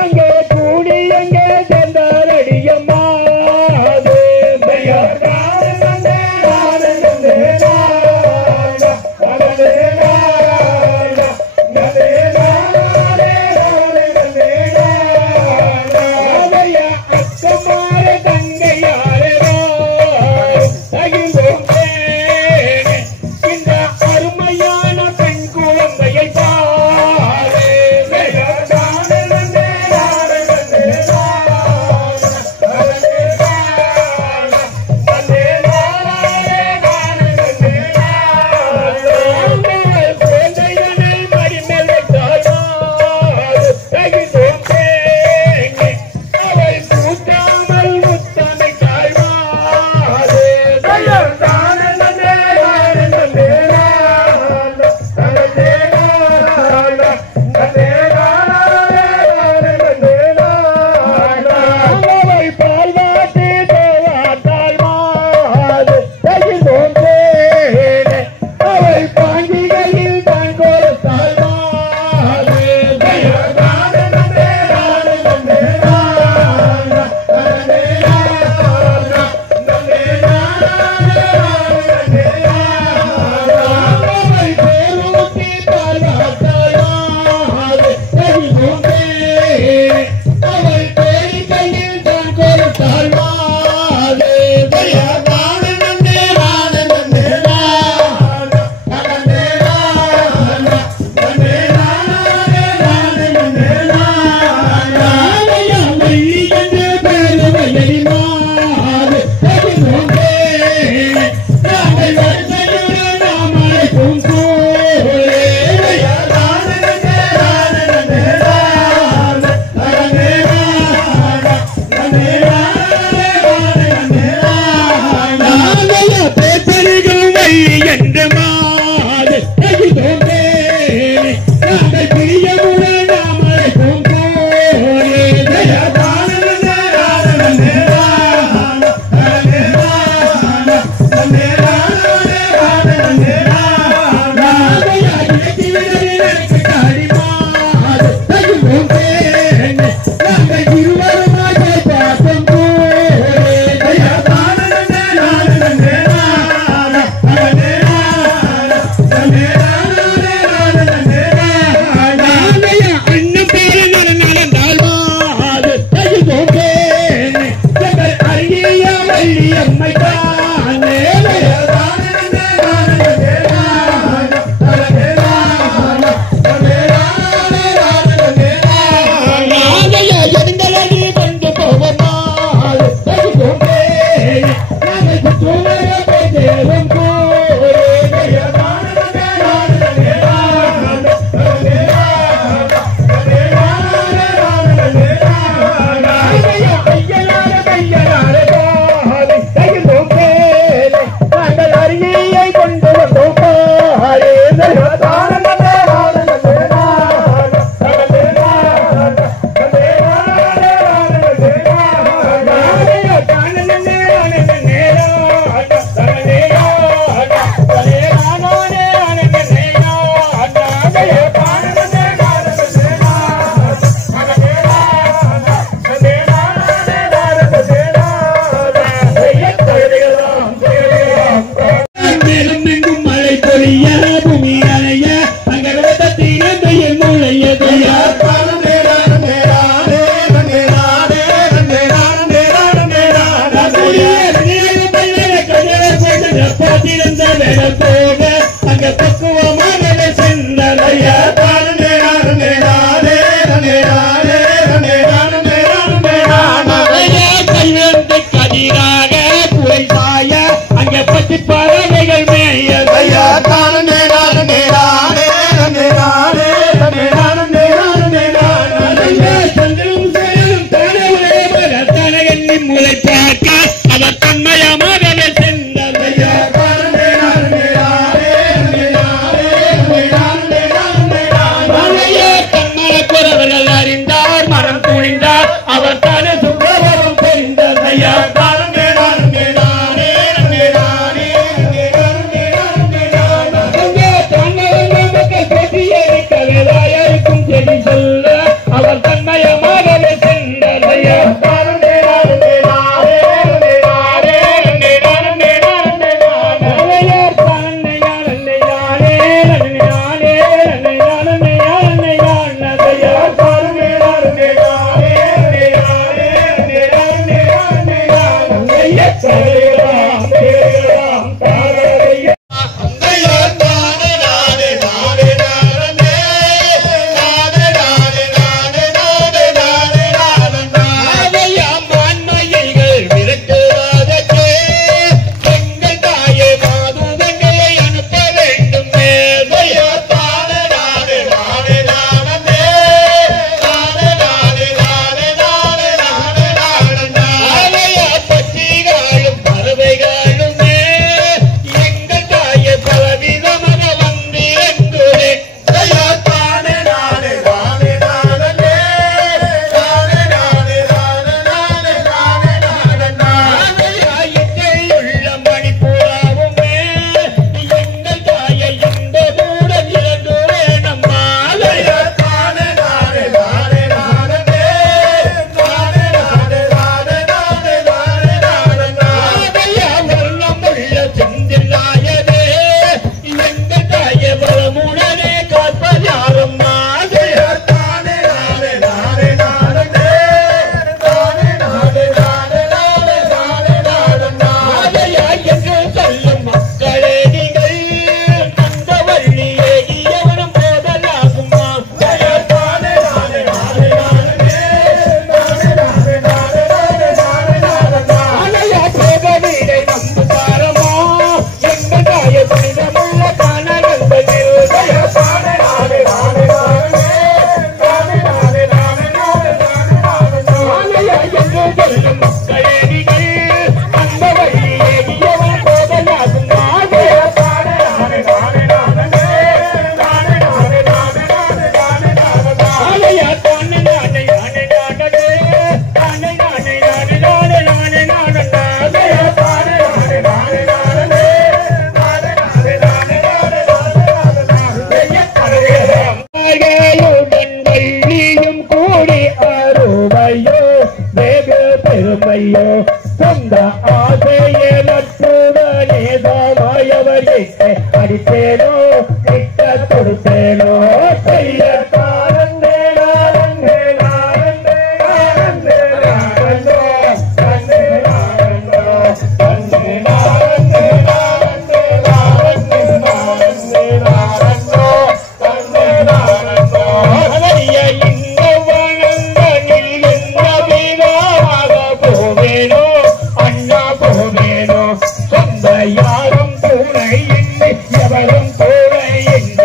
அங்கே கூடி அங்கே சென்றாரடியம்மா இந்த அருமையான பெண் குழந்தை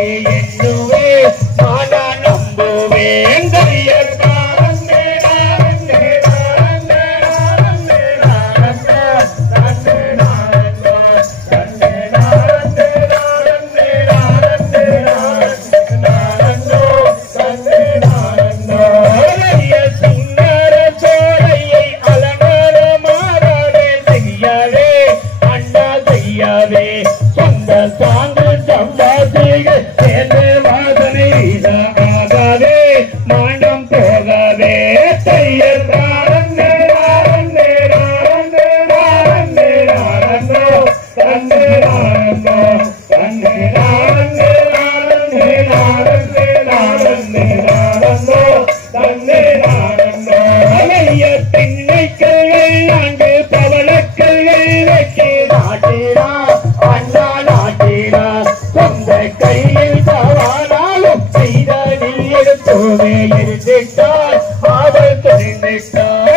எண்ணுவே நானா நம்புவேன் சொந்த சாங்கு சம்பாதிகள் சேர்ந்து வாசனை ஆகவே மாண்டம் போகவே தையர் கையில் சவாலாலும் செய்தனில் எடுத்தோவே இருந்திட்டார் அவள் தெரிந்திட்டார்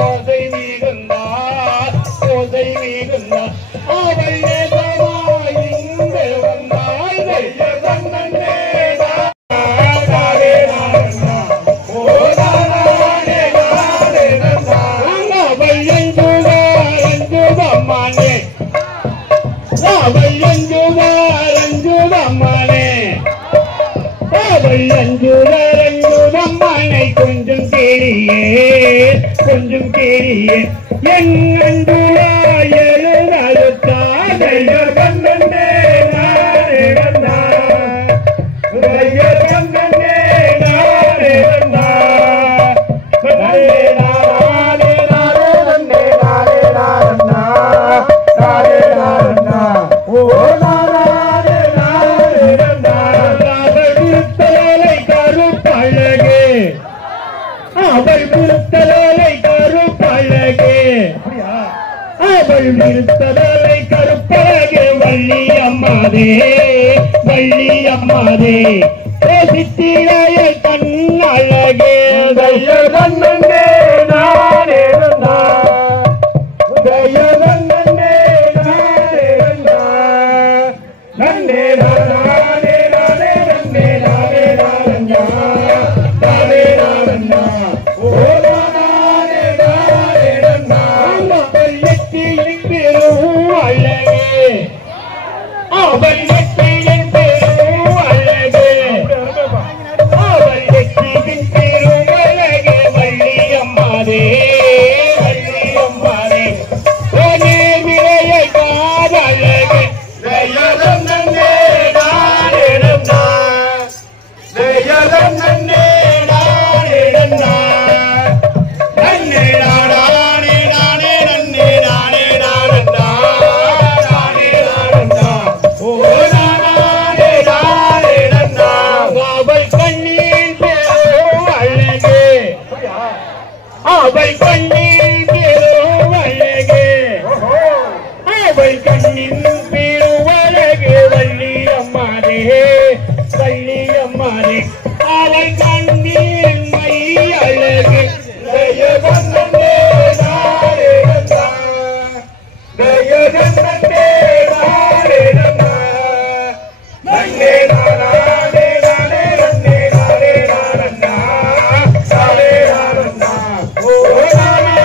ஓசை மிகுந்தார் ஓசை மிகுந்தார் அவள் நேசமாய் இங்கு வந்தாள் வெய்ய கண்ணனே கொஞ்சம் கேளியே கொஞ்சம் கேளியே என் அன்புலா எழுதாத கண்ணனே நானே வந்தா கண்ணனே நானே வந்தா அவள் விருத்தலை கருப்பழகே அவள் விருத்தலை கருப்பழகே வள்ளி அம்மாதே வள்ளி அம்மாதே சித்திரைய கண்ணழகே தைய கண்ணனே நானே வந்தா தைய கண்ணனே நானே வந்தா நன்னே நானே நானே நன்னே நானே நானே நானே நானே அவள் நெற்றியின் பெரும் அழகே அவள் நெற்றியின் பெரும் அழகே வள்ளி அம்மாதே வள்ளி அம்மாதே ஒனே விளைய காதழகே ஜெயதம் நன்னே நானே நன்னா ஜெயதம் நன்னே நானே நன்னா நன்னே நானே நானே நன்னே நானே நானன்னா அவள் கண்ணின் பெருவழகே அவள் கண்ணின் பெருவழகே வள்ளி அம்மாதே வள்ளி அம்மாதே அவள் கண்ணின் மை அழகு ஜெயகண்ணனே நானே வந்தா ஜெயகண்ணனே நானே வந்தா நன்னே நானே நானே நன்னே நானே நானே நானே நானே Oh,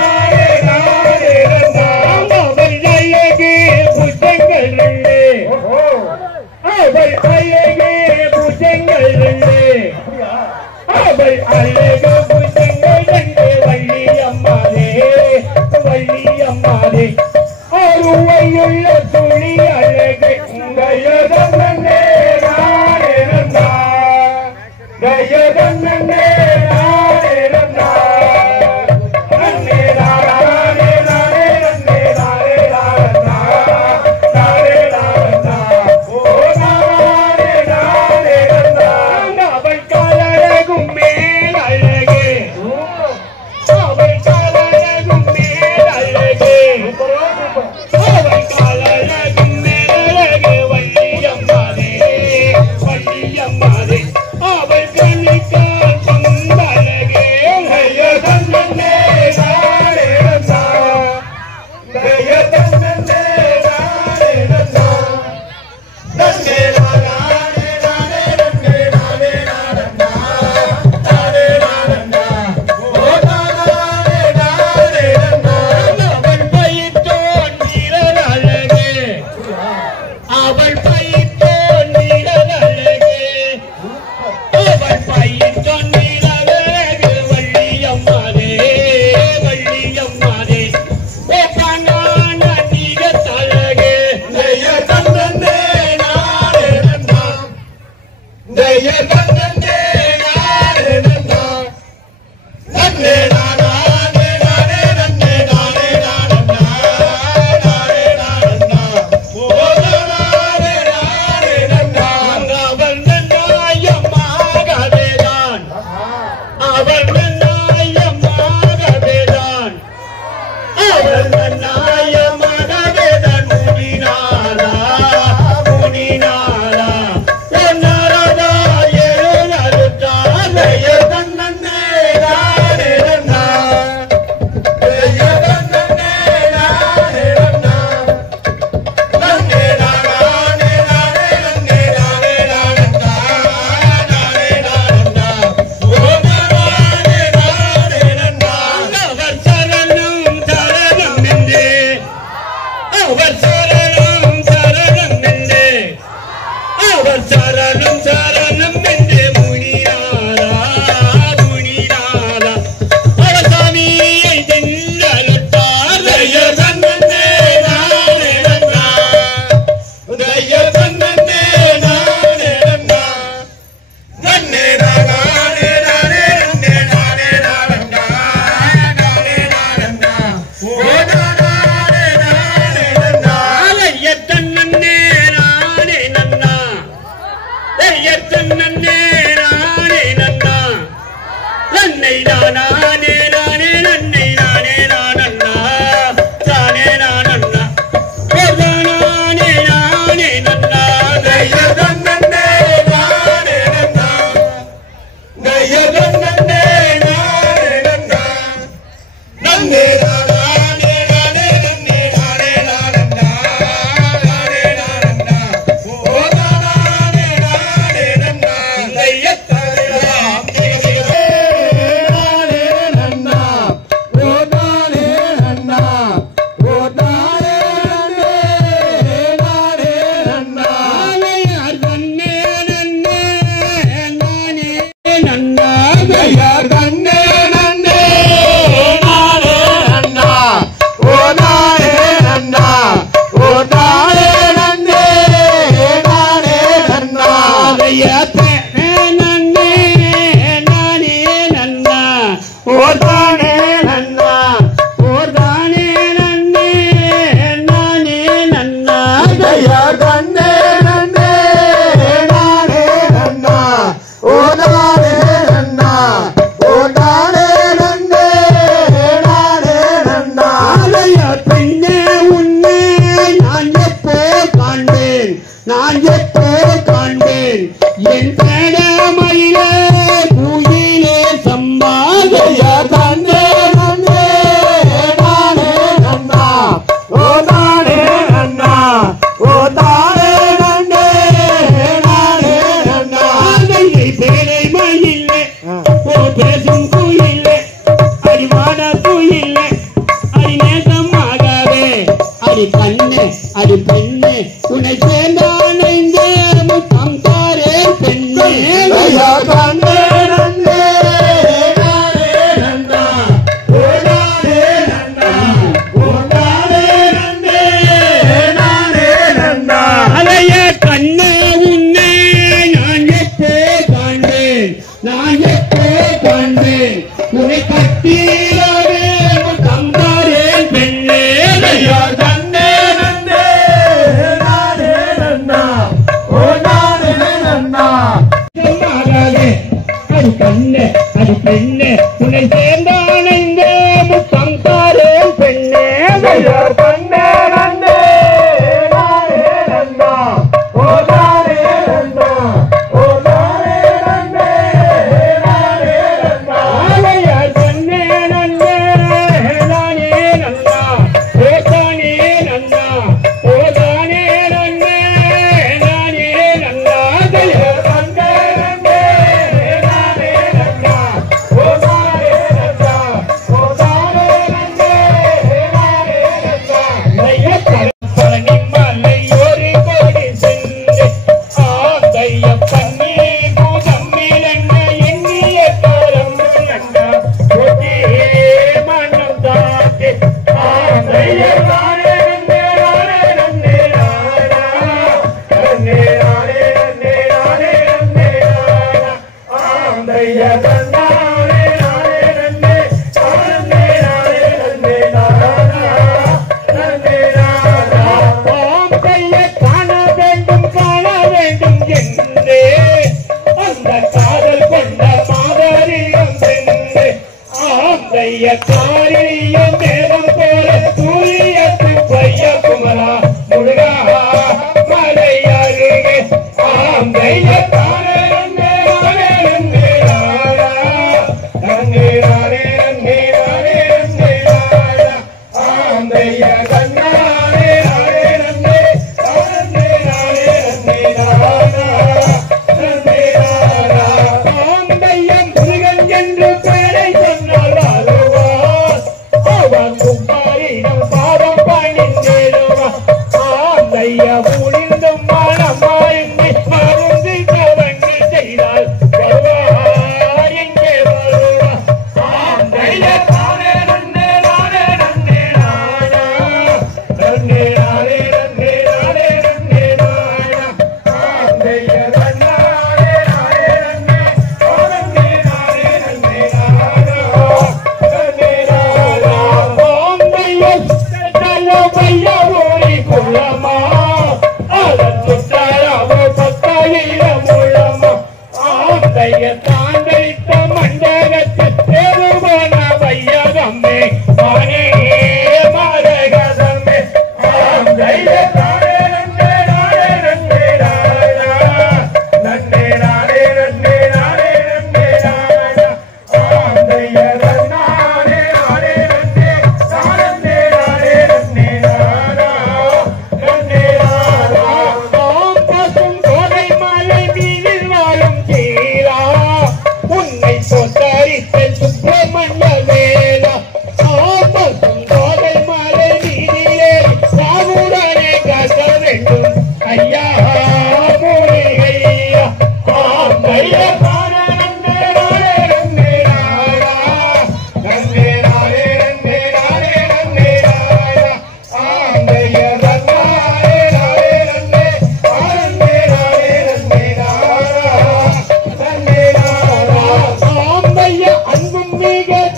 என்று பெயரை சொன்னால்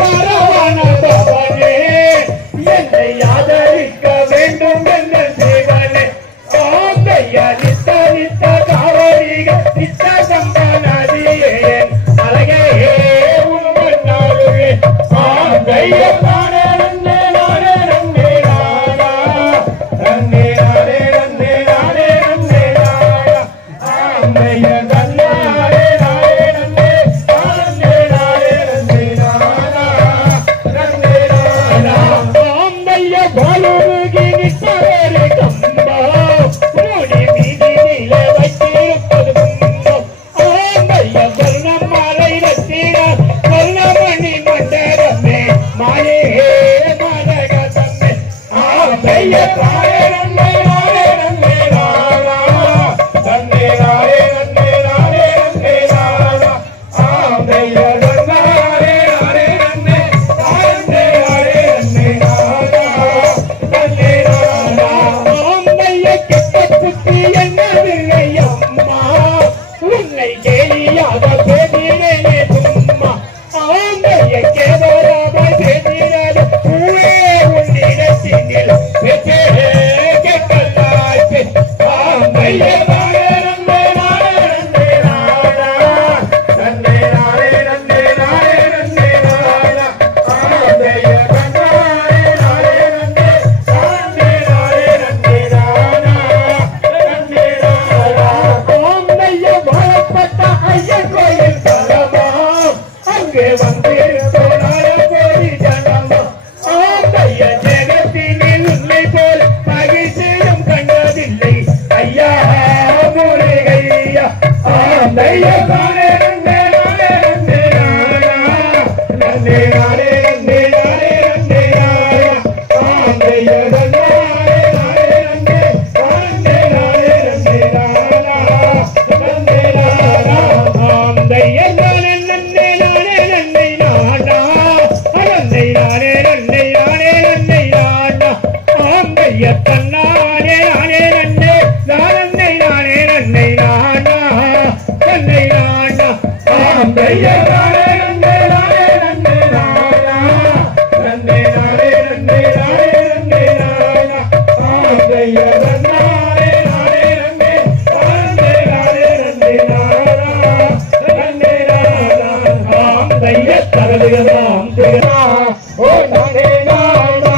சரவண பவனே என்னை ஆதரிக்க வேண்டும் என்ன செய்வனே ஆந்தையா நித்த நித்த காவலிக நித்த சம்பனதியே அழகே உங்கள் நாளுவே ஆந்தைய நானே நன்னே நானே நன்னே நானா நன்னே நானே நன்னே நானே நன்னே நானா ஆந்தைய நன்னே நானே நன்னே நானே நானே நன்னே நானா நன்னே நானா ஆந்தைய பாலுருகி நித்தவேறு கம்பா மூடி வீதியில வைத்திருப்பது கும்பம் ஆந்தைய வர்ணம் மலை ரத்தின வர்ணமணி மண்டபமே மாயே மரகதமே ஆந்தைய தாயே நன்னே நானே நன்னே நானா நன்னே நானே நன்னே நானே நன்னே நானா ஆந்தைய நன்னாரே நானே நன்னே நானே நானே நன்னே நானா நன்னே நானா ஆந்தைய கெட்ட புத்தி என்னவில்லை அம்மா உன்னை கேலியாக பேசினேனே சும்மா ஆந்தைய கேவலமாக பேசினது பூவே உன்னிடத்தினில் பெற்றே கெட்டலாய்ப்பு ஆந்தைய தாயே நன்னே நானே நன்னே நானா நன்னே நானே நன்னே நானே நன்னே நானா ஆந்தைய நன்னாரே நானே நன்னே நானே நானே நன்னே நானா நன்னே நானா ஆந்தைய வாழப்பட்ட ஐயன் கோயில் தலமா அங்கே வந்திருக்கோனால கோடி ஜனமா ஆந்தைய ஜெகத்தினில் உன்னை போல் மகிழ்ச்சியும் கண்டதில்லை ஐயா முருகையா ஆந்தைய தானே நன்னே நானே நன்னே நானா நன்னே நானே நன்னே நானே நன்னே நானா ஆந்தைய நன்னாரே நானே நன்னே நானே நானே நன்னே நானா நன்னே நானா ஆந்தைய நானே நன்னே நானே நன்னே நானா நன்னே நானே நன்னே நானே நன்னே நானா ஆந்தைய தன்னாரே நானே நன்னே நானே நானே நன்னே நானா நன்னே நானா ஆந்தைய நானே நன்னே நானே நன்னே நானா நன்னே நானே நன்னே நானே நன்னே நானா ஆந்தைய நன்னாரே நானே நன்னே நானே நானே நன்னே நானா நன்னே நானா ஆந்தைய தரலுகதாம் திகழா ஓ நானே நானா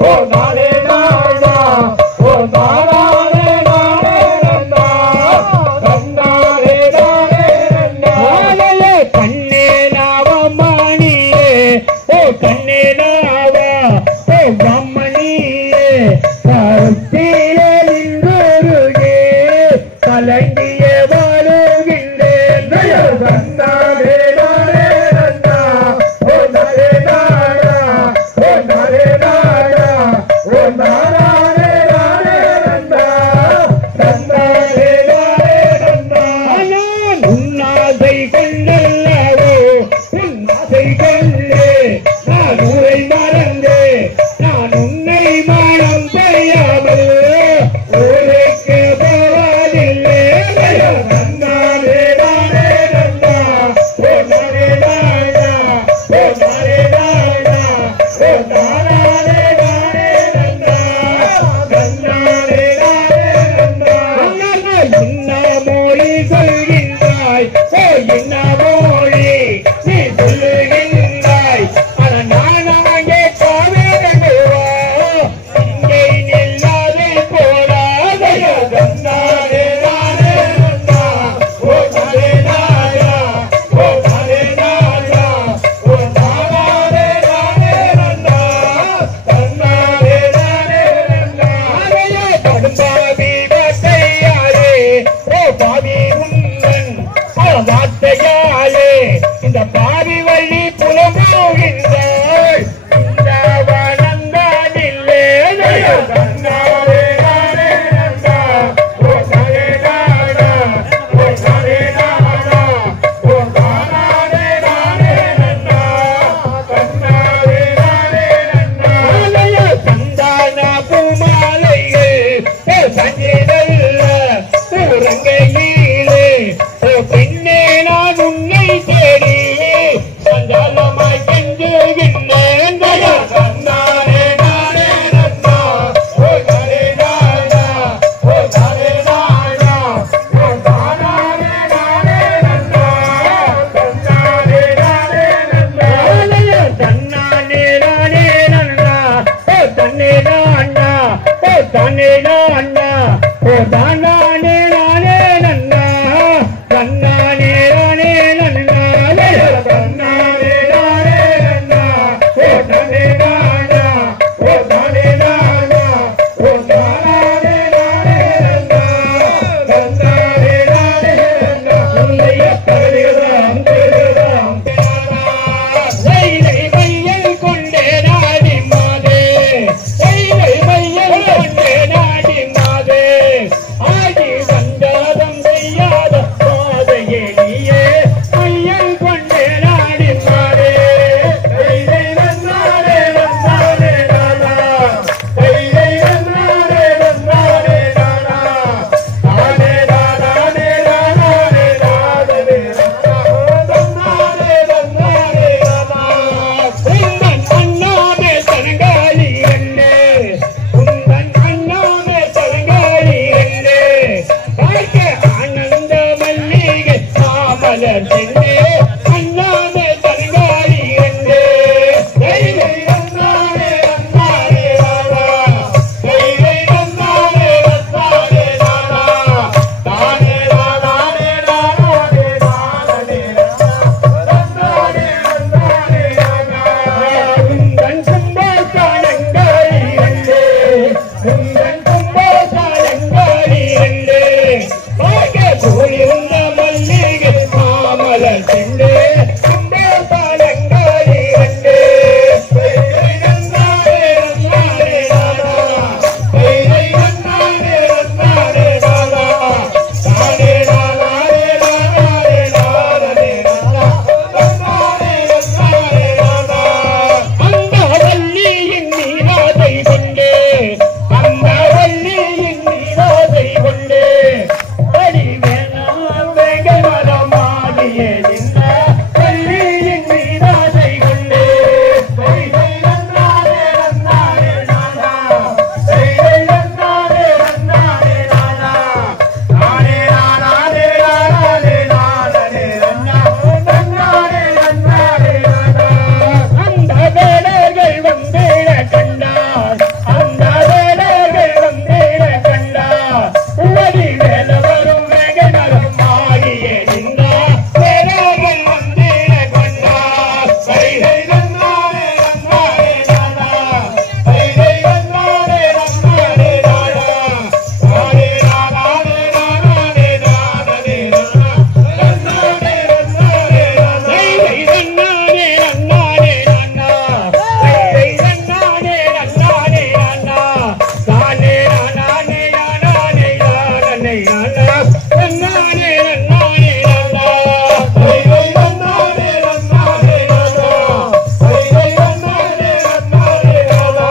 ஓ நானே நானா ஓ நானே நானே நன்னா நன்னாரே நானே நன்னா ஆலையே கண்ணே நாவ மணியே ஓ கண்ணே நாவ ஓ மணியே கருத்திலே நின்றுருகே கலங்கிய வருகின்றேன் நன்னாரே நானே நன்னா ஓ நானே தானே நானே நன்னா தன்னானே நானே நன்னா தன்னானே நானே நன்னா ஓ தானே நானா ஓ தானே நானா ஓ தானே நானே நன்னா தன்னானே நானே நன்னா உன்னைய பரிதாம் பரிதாம் வைலை மையல் கொண்டே நாடி மாதே வைலை மையல் கொண்டே நாடி மாதே ஆடி வந்தாதம் செய்யாத பாதையே நீயே மையல் கொண்டே நாடி மாதே வைலை வந்தாரே வந்தாரே நானா வைலை வந்தாரே வந்தாரே நானா தானே தானே தானே தானே வந்தாரே வந்தாரே நானா உந்தன் அண்ணாமே தனங்காளி எண்ணே உந்தன் அண்ணாமே தனங்காளி எண்ணே பார்க்க ஆனந்த மல்லிகை மாமலர் சென்னே அண்ணாமே தனங்காளி எண்ணே வைலை வந்தாரே வந்தாரே நானா வைலை வந்தாரே வந்தாரே நானா தானே தானே தானே தானே வந்தாரே வந்தாரே நானா உந்தன் கும்பகாலங்காளி எண்ணே உந்தன் கும்பகாலங்காளி எண்ணே பார்க்க கூலி உந்த மல்லிகை மாமலர் சென்னே கும்பகாலங்காளி எண்ணே வைலை வந்தாரே வந்தாரே நானா வைலை வந்தாரே வந்தாரே நானா தானே தானே தானே தானே வந்தாரே வந்தாரே நானா அந்த வள்ளியின் நீராதை கொண்டே அந்த வள்ளியின் நீராதை கொண்டே அடி வேணாம் வேகமரமாடியே நின்ற வள்ளியின் நீராதை கொண்டே வைலை வந்தாரே வந்தாரே நானா வைலை வந்தாரே வந்தாரே நானா தானே தானே தானே தானே வந்தாரே வந்தாரே நானா அந்த வேடர்கள் வந்தேட கண்டார் அந்த வேடர்கள் வந்தேட கண்டார் உவதி வேல வரும் வேகநலம் ஆடியே நின்றார் வேடர்கள் வந்தேட கண்டார் வைலை வந்தாரே வந்தாரே நானா வைலை வந்தாரே வந்தாரே நானா தானே தானே தானே தானே வந்தாரே வந்தாரே நானா வைலை வந்தாரே வந்தாரே நானா வைலை வந்தாரே வந்தாரே நானா தானே தானே தானே தானே நானா வந்தாரே வந்தாரே நானா வைலை வந்தாரே வந்தாரே நானா வைலை வந்தாரே வந்தாரே நானா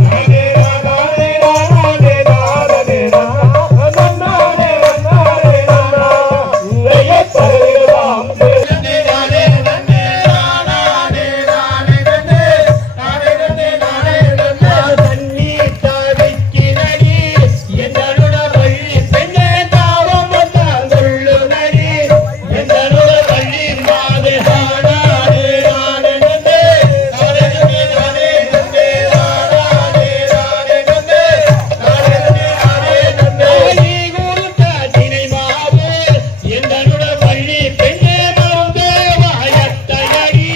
தானே தானே தானே தானே வந்தாரே வந்தாரே நானா உன்னைய பரிதாம் தண்ணீர் தாவிக்கிறடி என்னோட வழி பெண்ணே தாவம் வந்தான் கொள்ளுநடி என்னோட வழி மாதே தானே தானே நந்தே தானே தானே நந்தே தானே தானே நந்தே தானே நந்தே நீ குருத்த தினை மாவு என்னோட வழி பெண்ணே மறந்தே வாயத்தையடி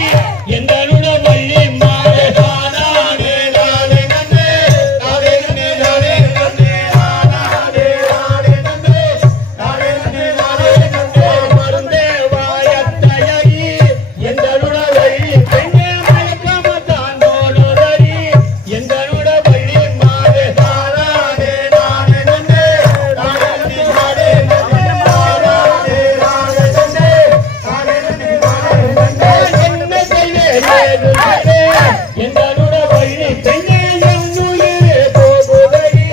என்னோட வழி மாதே தானே தானே நந்தே தானே தானே நந்தே தானே தானே நந்தே தானே தானே நந்தே மறந்தே வாயத்தையடி என்னோட வழி பெண்ணே மறக்காமத்தான் போடுறடி என்னோட வழி மாதே தானே தானே நந்தே தானே தானே நந்தே தானே தானே நந்தே தானே தானே நந்தே என்ன செய்வேன் ஏது செய்வேன் என்னோட வழி பெண்ணே என்னுயிரே போகுதடி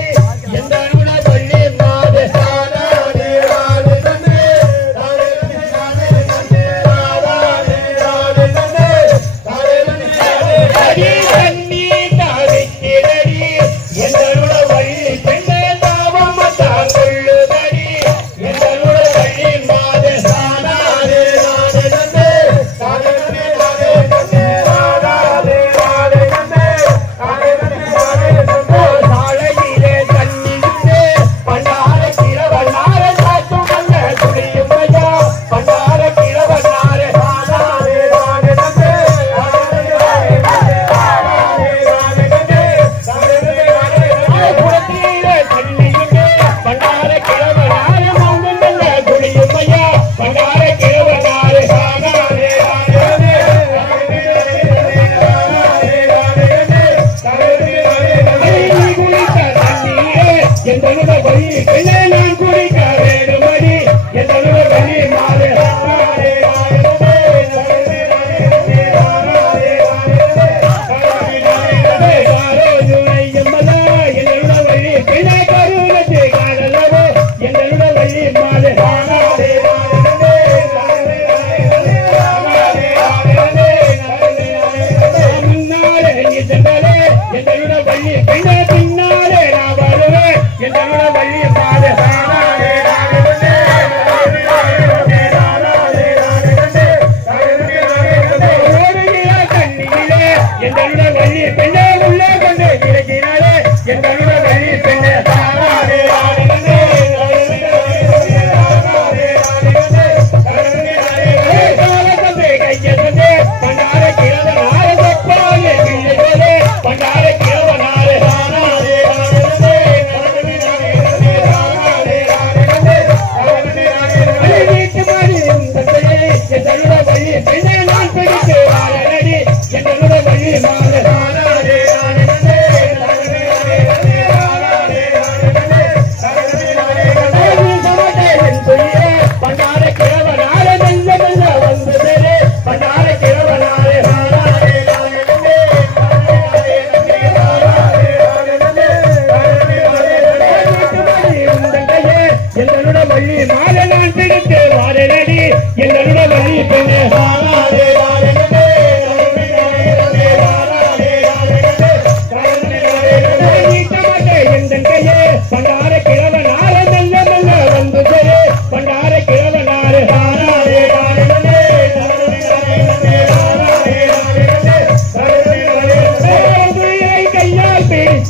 என்னோட வழி மாதே தானே தானே நந்தே தானே தானே நந்தே தானே தானே நந்தே தானே தானே அடி தண்ணீர் தாவிக்கிறடி என்னோட வழி பெண்ணே தாவம் தான் கொள்ளுதடி என்னோட வழி மாதே தானே தானே நந்தே தானே தானே நந்தே தானே தானே நந்தே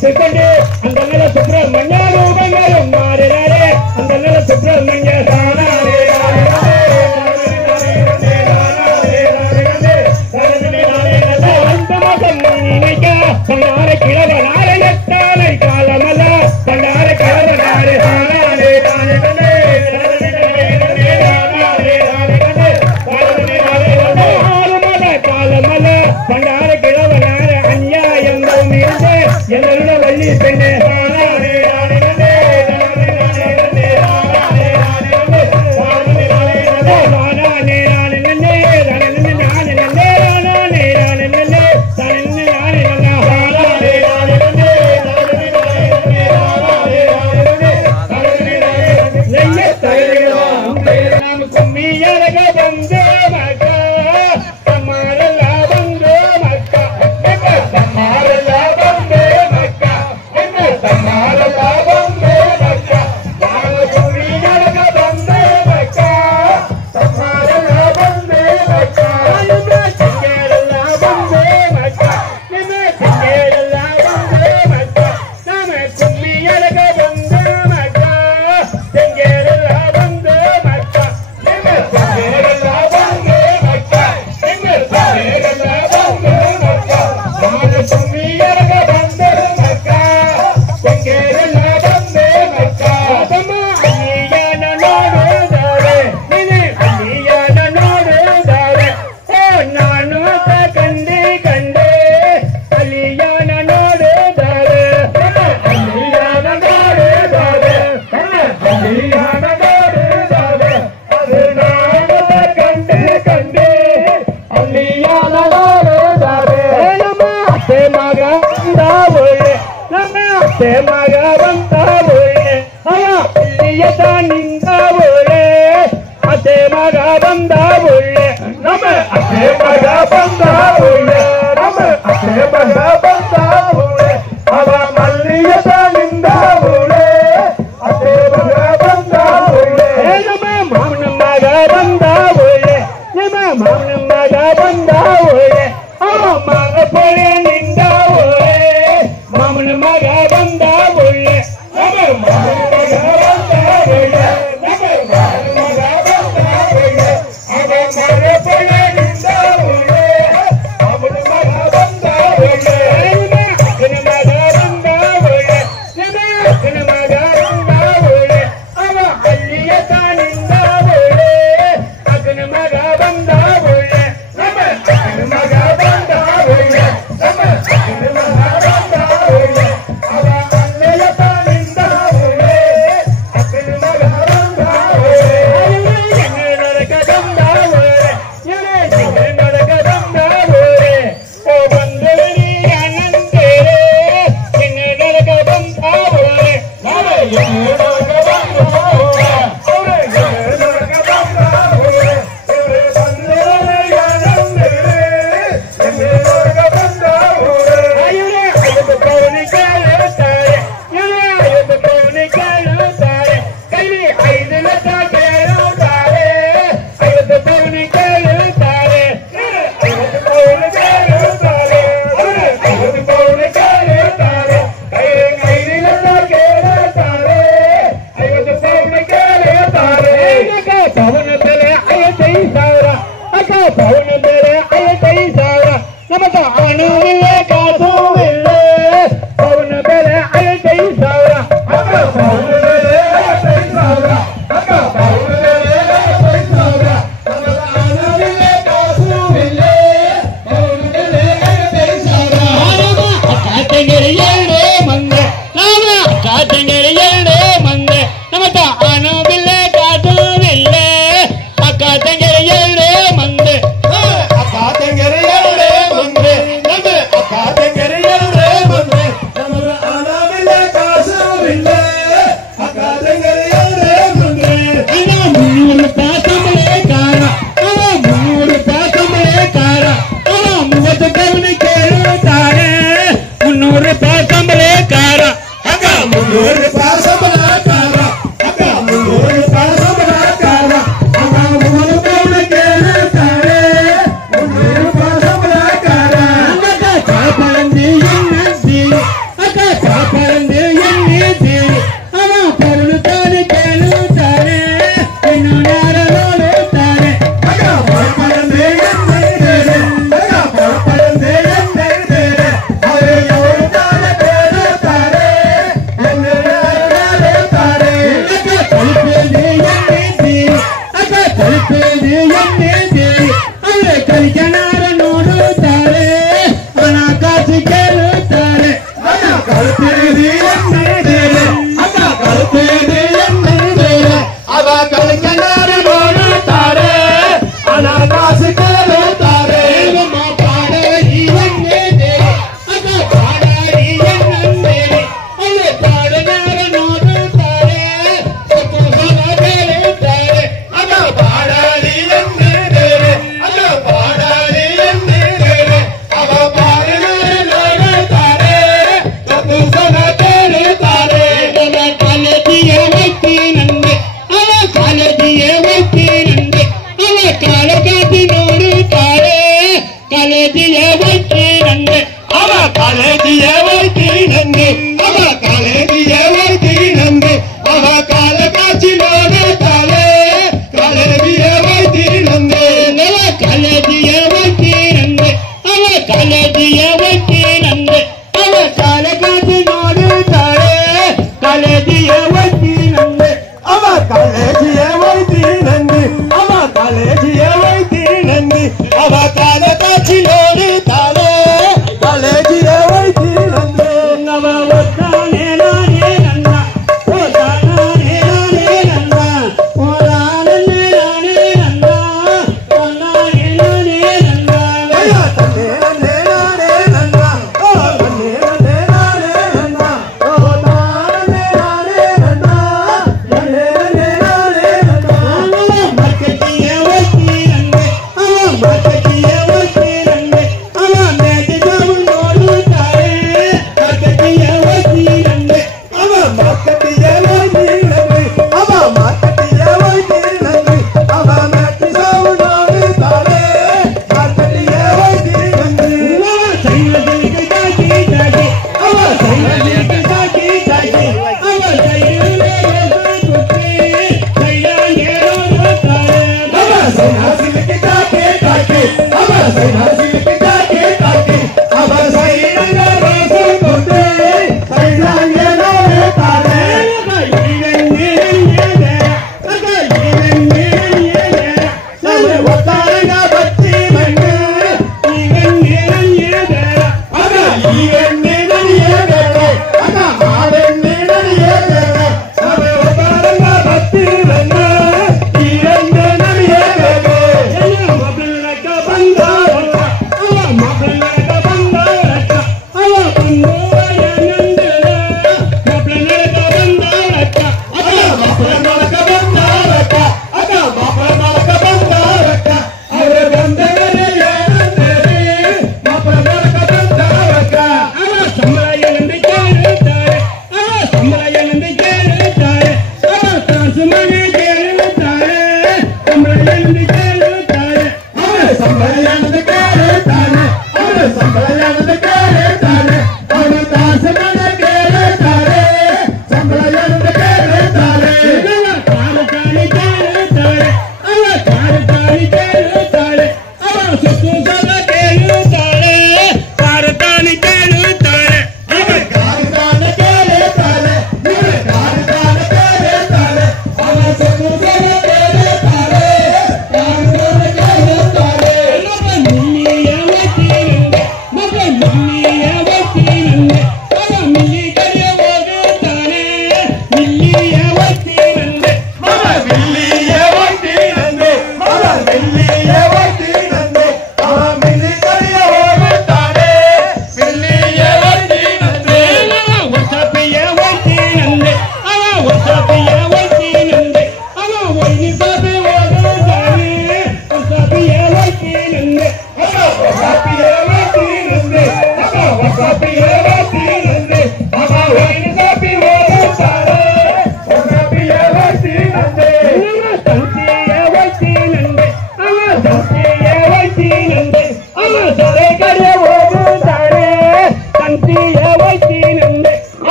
சிக்கண்டு அந்த நல்ல சுப்பிரமணிய ரூபங்களும் மாறினாரே அந்த நல்ல சுப்பிரமணிய தானாரே கண்டார கிழவனார எத்தானை காலமல்ல கண்டார கிழவனாரே காலமல்ல கண்டார கிழவனார அநியாயங்களும் இருந்து என்னோட வள்ளி பெண்ணே Get it காசு கேளுத்தாரு கழுத்தேது என்னது அக்கா கழுத்தேது என்னது அவ கழுக்கனாரு போடுத்தாரு ஆனா காசு கேளுத்தாரு பாட இவங்க அக்கா பாட இவங்க அல்ல பாட நேரம் நோடுத்தாரு கேளுத்தாரு அக்கா பாட இவங்க அக்கா பாட இவங்க அவ பாட நோடுத்தாரு கேளுத்தாரு காலத்திய வைத்தி நன்மை அவ காலத்திய வைத்தி நன்மை அவ கால காட்டி நோடுத்தாரு காலேஜிய வைத்தி நன்மை அவ காலேஜிய வைத்தி நன்மை அவ காலேஜிய வைத்தி நன்மை அவ கால காட்சி நோடுத்தாரு காலேஜிய வைத்தி நன்மை அவ காலேஜிய வைத்தி நன்மை அவ காலேஜிய வைத்தி நன்மை அவ கால காட்சி நோடுத்தாரு காலேஜிய வைத்தி நன்மை அவ காலேஜிய வைத்தி நன்மை அவ காலேஜிய வைத்தி நன்மை அவ கால காட்சி நோடுத்தாரு காலேஜிய வைத்தி நன்மை அவ ஒத்தானே நானே நன்னா ஒத்தானே நானே நன்னா ஒத்தானே நானே நன்னா ஒத்தானே நானே நன்னா ஐயா தன்னே நானே நன்னா ஓ தன்னே நானே நன்னா ஓ தானே நானே நன்னா தன்னே நானே நன்னா மர்க்கத்திய வைத்தி நன்மை அவ மர்க்கத்திய வைத்தி நன்மை அவ மேடி ஜாமுன் நோடுத்தாரு மர்க்கத்திய வைத்தி நன்மை அவ மர்க்கத்திய வைத்தி நன்மை அவ மர்க்கத்திய வைத்தி நன்மை அவ மேடி ஜாமுன் நோடுத்தாரு மர்க்கத்திய வைத்தி நன்மை சைனதிக்கு தாக்கி தாக்கி அவ சைனதிக்கு தாக்கி தாக்கி அவ சைனதிலே குத்தி சைனாங்கே நோடுத்தாரு அவ சைனதிக்கு தாக்கி தாக்கி அவ சைனதிக்கு தாக்கி தாக்கி அவ சைனாங்கே ரோசு குத்தி சைனாங்கே நோடுத்தாரு நம்ம ஒத்தாரங்க பத்தி மண்ணு இவன் நேரஞ்சேதேரா அக இவன் நேரஞ்சேதேரா அக ஆடன் நேரஞ்சேதேரா நம்ம ஒத்தாரங்க பத்தி மண்ணு இவன் நேரஞ்சேதேரா என்ன மபலக்க பந்தாரா அவ மபலக்க பந்தாரா அவ பந்தோயனந்தரா மபலக்க பந்தாரா அவ மபலக்க பந்தாரா அக மபலக்க பந்தாரா அவர பந்தரே ஏனந்தரே மபலக்க பந்தாரா அவ சம்பளையனந்து கேளுத்தாரு அவ சம்பளையனந்து கேளுத்தாரு அவ தாசுமனே கேளுத்தாரு சம்பளையனந்து கேளுத்தாரு அவ சம்பளையனந்து கேளுத்தாரு அவ சம்பளையனந்து கேளுத்தாரு அவ